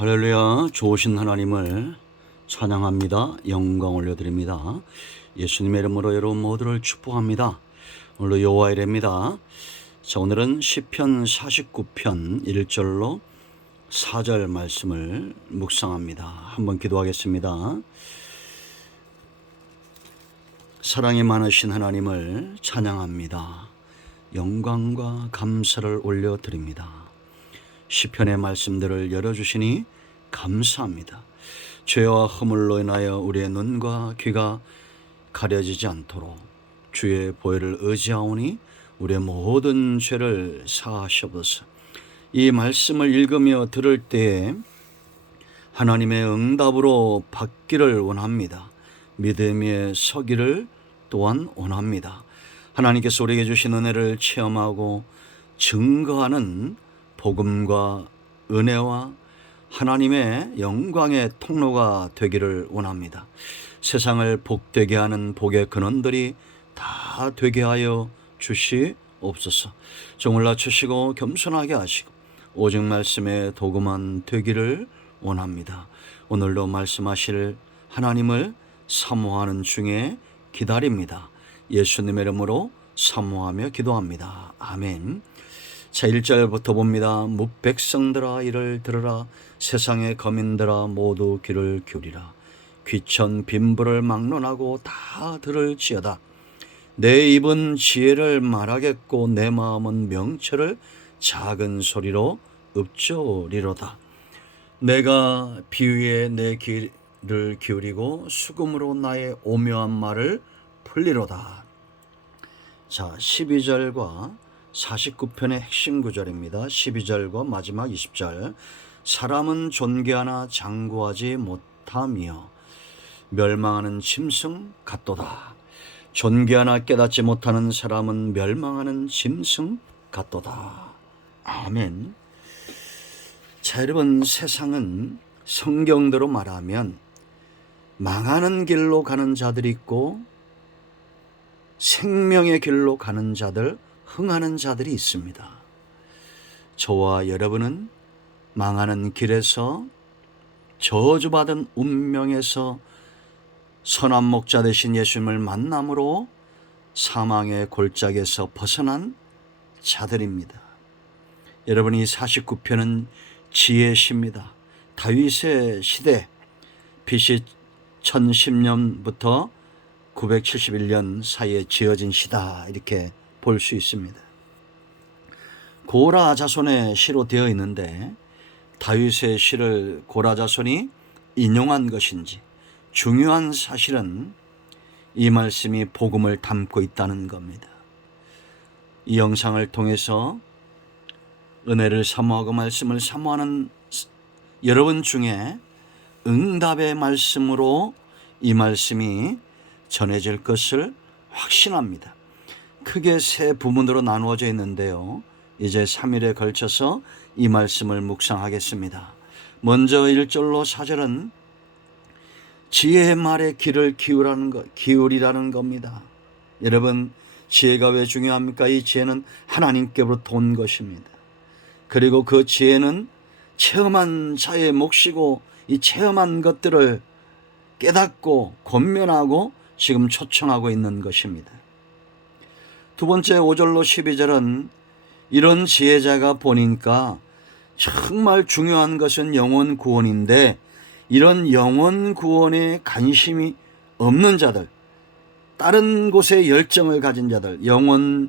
할렐루야. 좋으신 하나님을 찬양합니다. 영광 올려드립니다. 예수님의 이름으로 여러분 모두를 축복합니다. 오늘도 여호와의 일입니다. 자, 오늘은 시편 49편 1절로 4절 말씀을 묵상합니다. 한번 기도하겠습니다. 사랑이 많으신 하나님을 찬양합니다. 영광과 감사를 올려드립니다. 시편의 말씀들을 열어주시니 감사합니다. 죄와 허물로 인하여 우리의 눈과 귀가 가려지지 않도록 주의 보혈을 의지하오니 우리의 모든 죄를 사하시옵소서. 이 말씀을 읽으며 들을 때에 하나님의 응답으로 받기를 원합니다. 믿음에 서기를 또한 원합니다. 하나님께서 우리에게 주신 은혜를 체험하고 증거하는 복음과 은혜와 하나님의 영광의 통로가 되기를 원합니다. 세상을 복되게 하는 복의 근원들이 다 되게 하여 주시옵소서. 종을 낮추시고 겸손하게 하시고 오직 말씀의 도구만 되기를 원합니다. 오늘도 말씀하실 하나님을 사모하는 중에 기다립니다. 예수님의 이름으로 사모하며 기도합니다. 아멘. 자, 1절부터 봅니다. 뭇백성들아 이를 들으라. 세상의 거민들아 모두 귀를 기울이라. 귀천 빈부를 막론하고 다 들을지어다. 내 입은 지혜를 말하겠고 내 마음은 명철을 작은 소리로 읊조리로다. 내가 비위에 내 귀를 기울이고 수금으로 나의 오묘한 말을 풀리로다. 자, 12절과 49편의 핵심 구절입니다. 12절과 마지막 20절. 사람은 존귀하나 장구하지 못하며 멸망하는 짐승 같도다. 존귀하나 깨닫지 못하는 사람은 멸망하는 짐승 같도다. 아멘. 자, 여러분, 세상은 성경대로 말하면 망하는 길로 가는 자들이 있고 생명의 길로 가는 자들, 흥하는 자들이 있습니다. 저와 여러분은 망하는 길에서 저주받은 운명에서 선한 목자 되신 예수님을 만남으로 사망의 골짜기에서 벗어난 자들입니다. 여러분, 이 49편은 지혜의 시입니다. 다윗의 시대, BC 1010년부터 971년 사이에 지어진 시다, 이렇게 볼 수 있습니다. 고라 자손의 시로 되어 있는데 다윗의 시를 고라 자손이 인용한 것인지 중요한 사실은 이 말씀이 복음을 담고 있다는 겁니다. 이 영상을 통해서 은혜를 사모하고 말씀을 사모하는 여러분 중에 응답의 말씀으로 이 말씀이 전해질 것을 확신합니다. 크게 세 부분으로 나누어져 있는데요. 이제 3일에 걸쳐서 이 말씀을 묵상하겠습니다. 먼저 1절로 4절은 지혜의 말에 귀를 기울이라는 겁니다. 여러분, 지혜가 왜 중요합니까? 이 지혜는 하나님께로부터 온 것입니다. 그리고 그 지혜는 체험한 자의 몫이고 이 체험한 것들을 깨닫고 권면하고 지금 초청하고 있는 것입니다. 두 번째 5절로 12절은 이런 지혜자가 보니까 정말 중요한 것은 영혼 구원인데 이런 영혼 구원에 관심이 없는 자들, 다른 곳에 열정을 가진 자들, 영혼을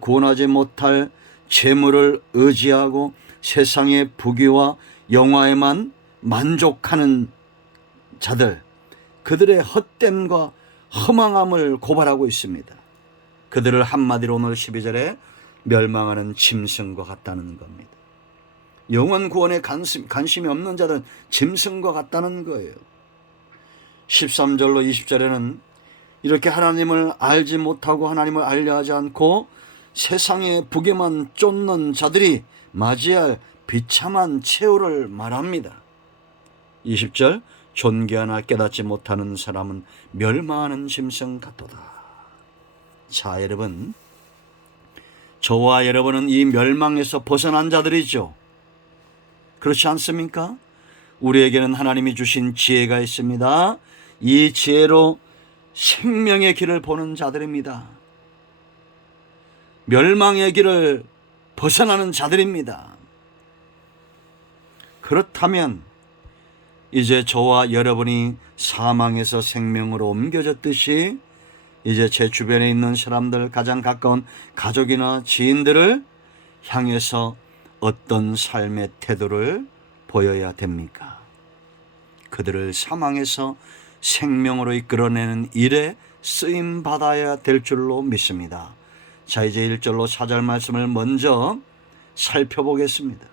구원하지 못할 재물을 의지하고 세상의 부귀와 영화에만 만족하는 자들, 그들의 헛됨과 허망함을 고발하고 있습니다. 그들을 한마디로 오늘 12절에 멸망하는 짐승과 같다는 겁니다. 영혼 구원에 관심이 없는 자들은 짐승과 같다는 거예요. 13절로 20절에는 이렇게 하나님을 알지 못하고 하나님을 알려 하지 않고 세상의 부귀만 쫓는 자들이 맞이할 비참한 최후를 말합니다. 20절, 존귀하나 깨닫지 못하는 사람은 멸망하는 짐승 같도다. 자, 여러분, 저와 여러분은 이 멸망에서 벗어난 자들이죠. 그렇지 않습니까? 우리에게는 하나님이 주신 지혜가 있습니다. 이 지혜로 생명의 길을 보는 자들입니다. 멸망의 길을 벗어나는 자들입니다. 그렇다면 이제 저와 여러분이 사망에서 생명으로 옮겨졌듯이 이제 제 주변에 있는 사람들, 가장 가까운 가족이나 지인들을 향해서 어떤 삶의 태도를 보여야 됩니까? 그들을 사망에서 생명으로 이끌어내는 일에 쓰임 받아야 될 줄로 믿습니다. 자, 이제 1절로 4절 말씀을 먼저 살펴보겠습니다.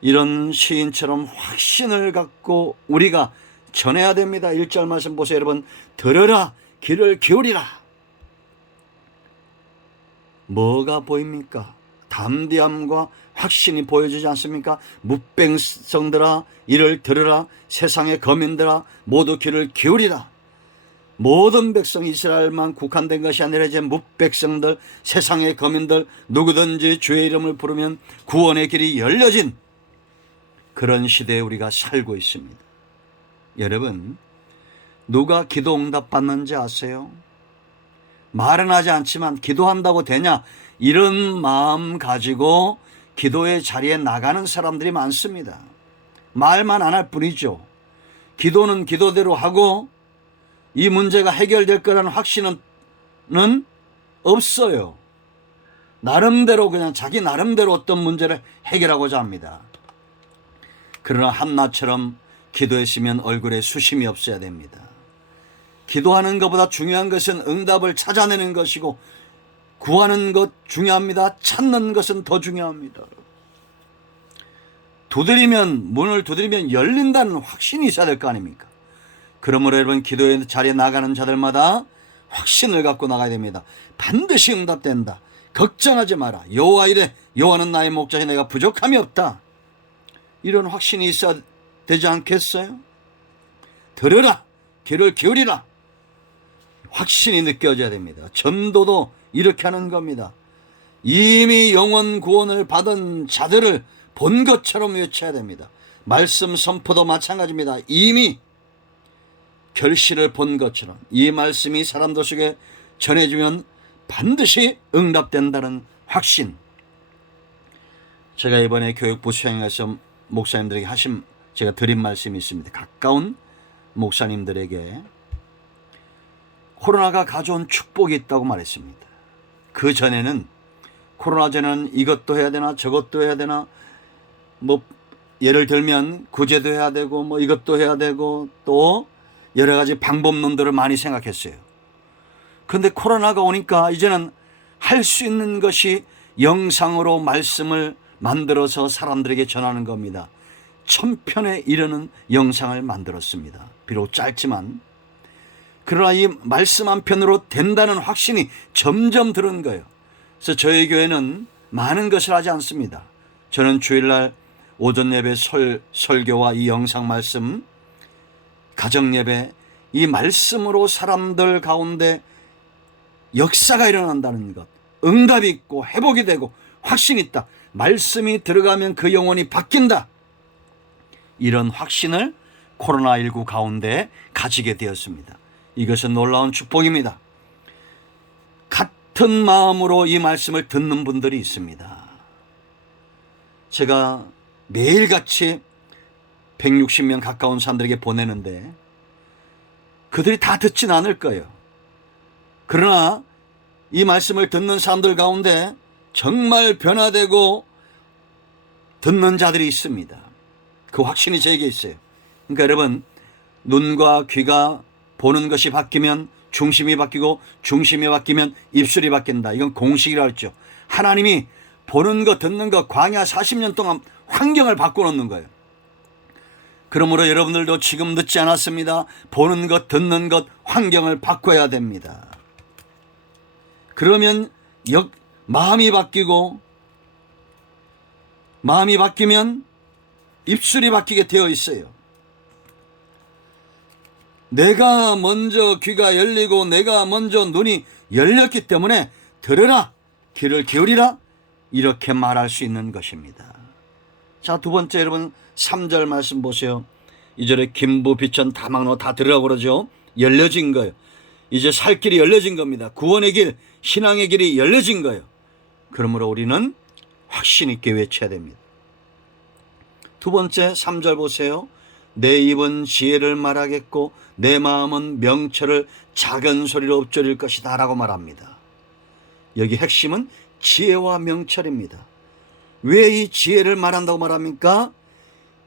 이런 시인처럼 확신을 갖고 우리가 전해야 됩니다. 1절 말씀 보세요, 여러분. 들으라, 귀를 기울이라. 뭐가 보입니까? 담대함과 확신이 보여지지 않습니까? 뭇백성들아, 이를 들으라. 세상의 거민들아, 모두 귀를 기울이라. 모든 백성, 이스라엘만 국한된 것이 아니라 이제 뭇백성들, 세상의 거민들, 누구든지 주의 이름을 부르면 구원의 길이 열려진 그런 시대에 우리가 살고 있습니다. 여러분, 누가 기도 응답 받는지 아세요? 말은 하지 않지만 기도한다고 되냐? 이런 마음 가지고 기도의 자리에 나가는 사람들이 많습니다. 말만 안 할 뿐이죠. 기도는 기도대로 하고 이 문제가 해결될 거라는 확신은 없어요. 나름대로 그냥 자기 나름대로 어떤 문제를 해결하고자 합니다. 그러나 한나처럼 기도했으면 얼굴에 수심이 없어야 됩니다. 기도하는 것보다 중요한 것은 응답을 찾아내는 것이고 구하는 것 중요합니다. 찾는 것은 더 중요합니다. 문을 두드리면 열린다는 확신이 있어야 될 거 아닙니까? 그러므로 여러분, 기도의 자리에 나가는 자들마다 확신을 갖고 나가야 됩니다. 반드시 응답된다. 걱정하지 마라. 여호와 이래, 여호와는 나의 목자시 내가 부족함이 없다. 이런 확신이 있어야 되지 않겠어요? 들으라, 귀를 기울이라. 확신이 느껴져야 됩니다. 전도도 이렇게 하는 겁니다. 이미 영원 구원을 받은 자들을 본 것처럼 외쳐야 됩니다. 말씀 선포도 마찬가지입니다. 이미 결실을 본 것처럼 이 말씀이 사람들 속에 전해지면 반드시 응답된다는 확신. 제가 이번에 교육부 수행에서 목사님들에게 제가 드린 말씀이 있습니다. 가까운 목사님들에게 코로나가 가져온 축복이 있다고 말했습니다. 그 전에는 코로나 전에는 이것도 해야 되나 저것도 해야 되나, 뭐 예를 들면 구제도 해야 되고 뭐 이것도 해야 되고 또 여러 가지 방법론들을 많이 생각했어요. 그런데 코로나가 오니까 이제는 할 수 있는 것이 영상으로 말씀을 만들어서 사람들에게 전하는 겁니다. 1000편에 이르는 영상을 만들었습니다. 비록 짧지만. 그러나 이 말씀 한 편으로 된다는 확신이 점점 들은 거예요. 그래서 저희 교회는 많은 것을 하지 않습니다. 저는 주일날 오전 예배 설교와 이 영상 말씀, 가정 예배, 이 말씀으로 사람들 가운데 역사가 일어난다는 것, 응답이 있고 회복이 되고 확신이 있다. 말씀이 들어가면 그 영혼이 바뀐다. 이런 확신을 코로나19 가운데 가지게 되었습니다. 이것은 놀라운 축복입니다. 같은 마음으로 이 말씀을 듣는 분들이 있습니다. 제가 매일같이 160명 가까운 사람들에게 보내는데 그들이 다 듣진 않을 거예요. 그러나 이 말씀을 듣는 사람들 가운데 정말 변화되고 듣는 자들이 있습니다. 그 확신이 제게 있어요. 그러니까 여러분, 눈과 귀가 보는 것이 바뀌면 중심이 바뀌고 중심이 바뀌면 입술이 바뀐다. 이건 공식이라고 했죠. 하나님이 보는 것 듣는 것 광야 40년 동안 환경을 바꿔놓는 거예요. 그러므로 여러분들도 지금 늦지 않았습니다. 보는 것 듣는 것 환경을 바꿔야 됩니다. 그러면 마음이 바뀌고 마음이 바뀌면 입술이 바뀌게 되어 있어요. 내가 먼저 귀가 열리고 내가 먼저 눈이 열렸기 때문에 들으라, 귀를 기울이라, 이렇게 말할 수 있는 것입니다. 자, 두 번째 여러분 3절 말씀 보세요. 2절에 김부 비천 다막로 다 들으라고 그러죠. 열려진 거예요. 이제 살 길이 열려진 겁니다. 구원의 길, 신앙의 길이 열려진 거예요. 그러므로 우리는 확신 있게 외쳐야 됩니다. 두 번째 3절 보세요. 내 입은 지혜를 말하겠고 내 마음은 명철을 작은 소리로 읊조릴 것이다 라고 말합니다. 여기 핵심은 지혜와 명철입니다. 왜 이 지혜를 말한다고 말합니까?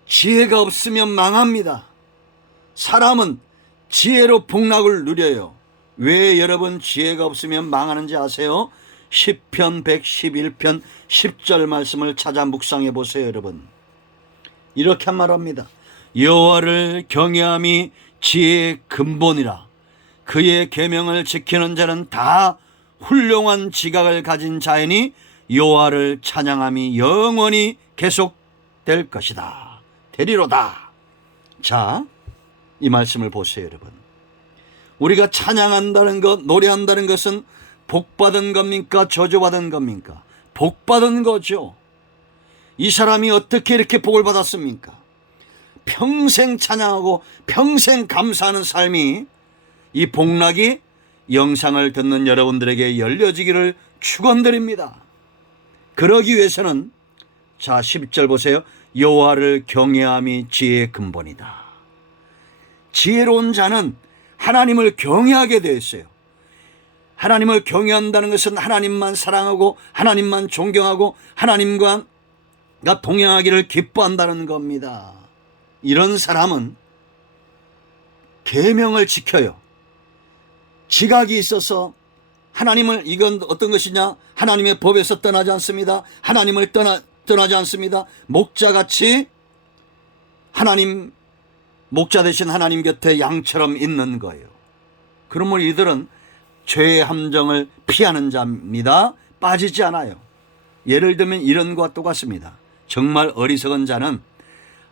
지혜가 없으면 망합니다. 사람은 지혜로 복락을 누려요. 왜 여러분 지혜가 없으면 망하는지 아세요? 시편 111편 10절 말씀을 찾아 묵상해 보세요. 여러분, 이렇게 말합니다. 여호와를 경외함이 지혜의 근본이라. 그의 계명을 지키는 자는 다 훌륭한 지각을 가진 자이니 여호와를 찬양함이 영원히 계속될 것이다. 되리로다. 자, 이 말씀을 보세요. 여러분, 우리가 찬양한다는 것, 노래한다는 것은 복받은 겁니까? 저주받은 겁니까? 복받은 거죠. 이 사람이 어떻게 이렇게 복을 받았습니까? 평생 찬양하고 평생 감사하는 삶이, 이 복락이 영상을 듣는 여러분들에게 열려지기를 축원드립니다. 그러기 위해서는, 자 10절 보세요. 여호와를 경외함이 지혜의 근본이다. 지혜로운 자는 하나님을 경외하게 되어 있어요. 하나님을 경외한다는 것은 하나님만 사랑하고 하나님만 존경하고 하나님과 동행하기를 기뻐한다는 겁니다. 이런 사람은 계명을 지켜요. 지각이 있어서 하나님을, 이건 어떤 것이냐? 하나님의 법에서 떠나지 않습니다. 하나님을 떠나지 않습니다. 목자같이 하나님, 목자 대신 하나님 곁에 양처럼 있는 거예요. 그러면 이들은 죄의 함정을 피하는 자입니다. 빠지지 않아요. 예를 들면 이런 것과 똑같습니다. 정말 어리석은 자는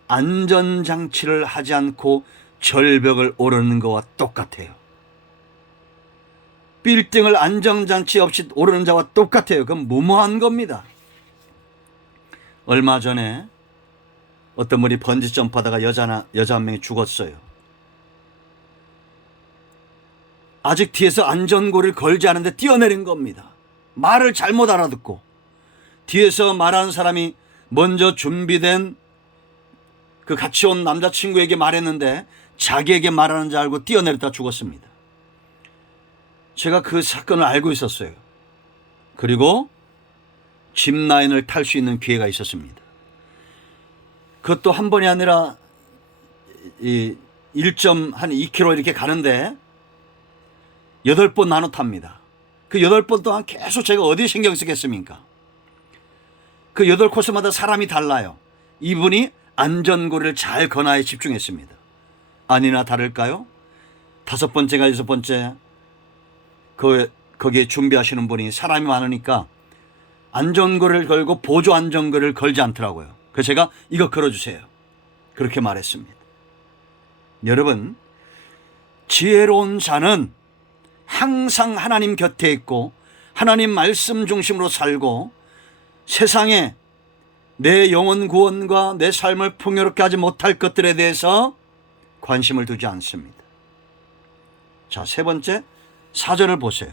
안전장치를 하지 않고 절벽을 오르는 것과 똑같아요. 빌딩을 안전장치 없이 오르는 자와 똑같아요. 그건 무모한 겁니다. 얼마 전에 어떤 분이 번지점프 하다가 여자 한 명이 죽었어요. 아직 뒤에서 안전고리를 걸지 않은데 뛰어내린 겁니다. 말을 잘못 알아듣고 뒤에서 말하는 사람이 먼저 준비된 그 같이 온 남자친구에게 말했는데 자기에게 말하는 줄 알고 뛰어내렸다 죽었습니다. 제가 그 사건을 알고 있었어요. 그리고 짚라인을 탈 수 있는 기회가 있었습니다. 그것도 한 번이 아니라 1.2km 이렇게 가는데 8번 나눠 탑니다. 그 8번 동안 계속 제가 어디에 신경 쓰겠습니까? 그 8코스마다 사람이 달라요. 이분이 안전고리를 잘 건하에 집중했습니다. 아니나 다를까요? 5번째가 6번째 거기에 준비하시는 분이 사람이 많으니까 안전고리를 걸고 보조 안전고리를 걸지 않더라고요. 그래서 제가 이거 걸어주세요. 그렇게 말했습니다. 여러분, 지혜로운 자는 항상 하나님 곁에 있고 하나님 말씀 중심으로 살고 세상에 내 영혼 구원과 내 삶을 풍요롭게 하지 못할 것들에 대해서 관심을 두지 않습니다. 자, 세 번째 4절을 보세요.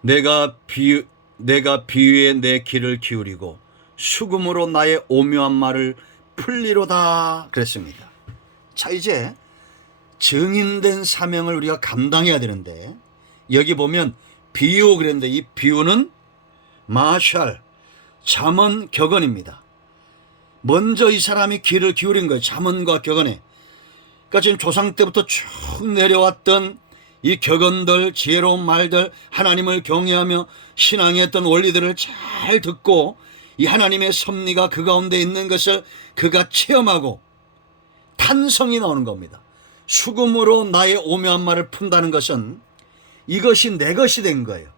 내가 비유에 내 귀를 기울이고 수금으로 나의 오묘한 말을 풀리로다 그랬습니다. 자, 이제 증인된 사명을 우리가 감당해야 되는데 여기 보면 비유 그랬는데 이 비유는 마샬, 잠언, 격언입니다. 먼저 이 사람이 귀를 기울인 거예요. 잠언과 격언에. 그러니까 지금 조상 때부터 쭉 내려왔던 이 격언들, 지혜로운 말들, 하나님을 경외하며 신앙의 어떤 원리들을 잘 듣고 이 하나님의 섭리가 그 가운데 있는 것을 그가 체험하고 탄성이 나오는 겁니다. 수금으로 나의 오묘한 말을 푼다는 것은 이것이 내 것이 된 거예요.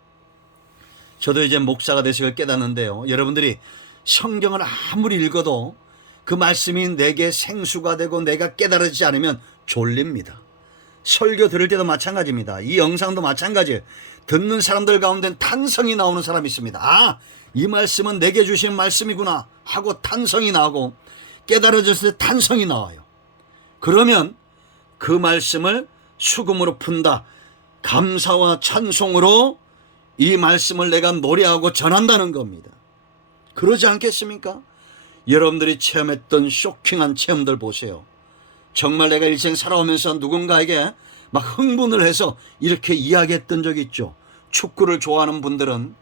저도 이제 목사가 돼서 깨닫는데요. 여러분들이 성경을 아무리 읽어도 그 말씀이 내게 생수가 되고 내가 깨달아지지 않으면 졸립니다. 설교 들을 때도 마찬가지입니다. 이 영상도 마찬가지예요. 듣는 사람들 가운데는 탄성이 나오는 사람이 있습니다. 아, 이 말씀은 내게 주신 말씀이구나 하고 탄성이 나고 깨달아졌을 때 탄성이 나와요. 그러면 그 말씀을 수금으로 푼다. 감사와 찬송으로 이 말씀을 내가 노래하고 전한다는 겁니다. 그러지 않겠습니까? 여러분들이 체험했던 쇼킹한 체험들 보세요. 정말 내가 일생 살아오면서 누군가에게 막 흥분을 해서 이렇게 이야기했던 적이 있죠. 축구를 좋아하는 분들은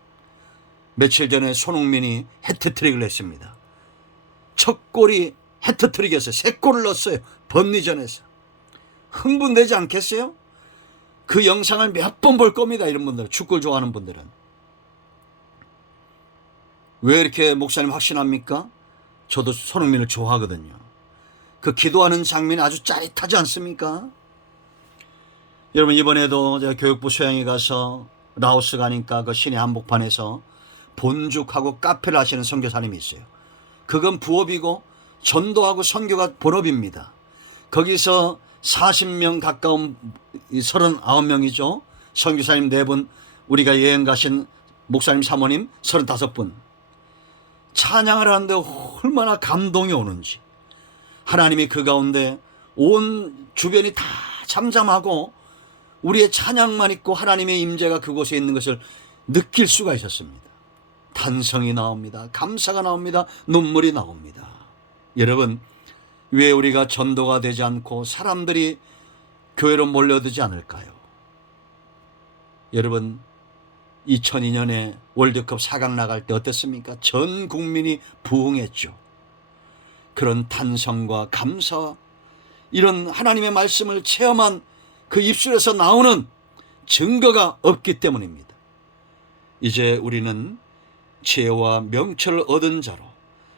며칠 전에 손흥민이 해트트릭을 했습니다. 첫 골이 해트트릭이었어요. 3골을 넣었어요. 번리전에서. 흥분되지 않겠어요? 그 영상을 몇 번 볼 겁니다. 이런 분들, 축구를 좋아하는 분들은. 왜 이렇게 목사님 확신합니까? 저도 손흥민을 좋아하거든요. 그 기도하는 장면이 아주 짜릿하지 않습니까? 여러분, 이번에도 제가 교육부 수양에 가서 라오스 가니까 그 시내 한복판에서 본죽하고 카페를 하시는 선교사님이 있어요. 그건 부업이고 전도하고 선교가 본업입니다. 거기서 40명 가까운 39명이죠. 선교사님 4분, 우리가 여행 가신 목사님 사모님 35분. 찬양을 하는데 얼마나 감동이 오는지. 하나님이 그 가운데 온 주변이 다 잠잠하고 우리의 찬양만 있고 하나님의 임재가 그곳에 있는 것을 느낄 수가 있었습니다. 탄성이 나옵니다. 감사가 나옵니다. 눈물이 나옵니다. 여러분, 왜 우리가 전도가 되지 않고 사람들이 교회로 몰려들지 않을까요? 여러분, 2002년에 월드컵 4강 나갈 때 어땠습니까? 전 국민이 부흥했죠. 그런 탄성과 감사와 이런 하나님의 말씀을 체험한 그 입술에서 나오는 증거가 없기 때문입니다. 이제 우리는 지혜와 명철을 얻은 자로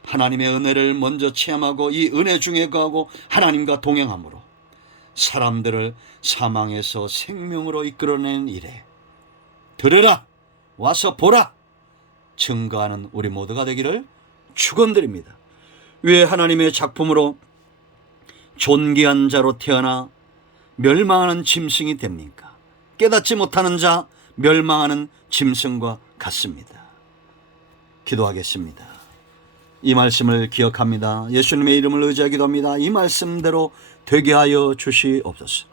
하나님의 은혜를 먼저 체험하고 이 은혜 중에 거하고 하나님과 동행함으로 사람들을 사망에서 생명으로 이끌어내는 일에 들으라, 와서 보라, 증거하는 우리 모두가 되기를 축원드립니다. 왜 하나님의 작품으로 존귀한 자로 태어나 멸망하는 짐승이 됩니까? 깨닫지 못하는 자 멸망하는 짐승과 같습니다. 기도하겠습니다. 이 말씀을 기억합니다. 예수님의 이름을 의지하기도 합니다. 이 말씀대로 되게 하여 주시옵소서.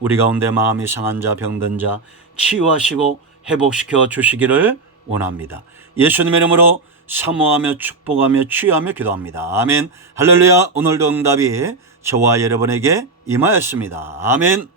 우리 가운데 마음이 상한 자, 병든 자 치유하시고 회복시켜 주시기를 원합니다. 예수님의 이름으로 사모하며 축복하며 치유하며 기도합니다. 아멘. 할렐루야. 오늘도 응답이 저와 여러분에게 임하였습니다. 아멘.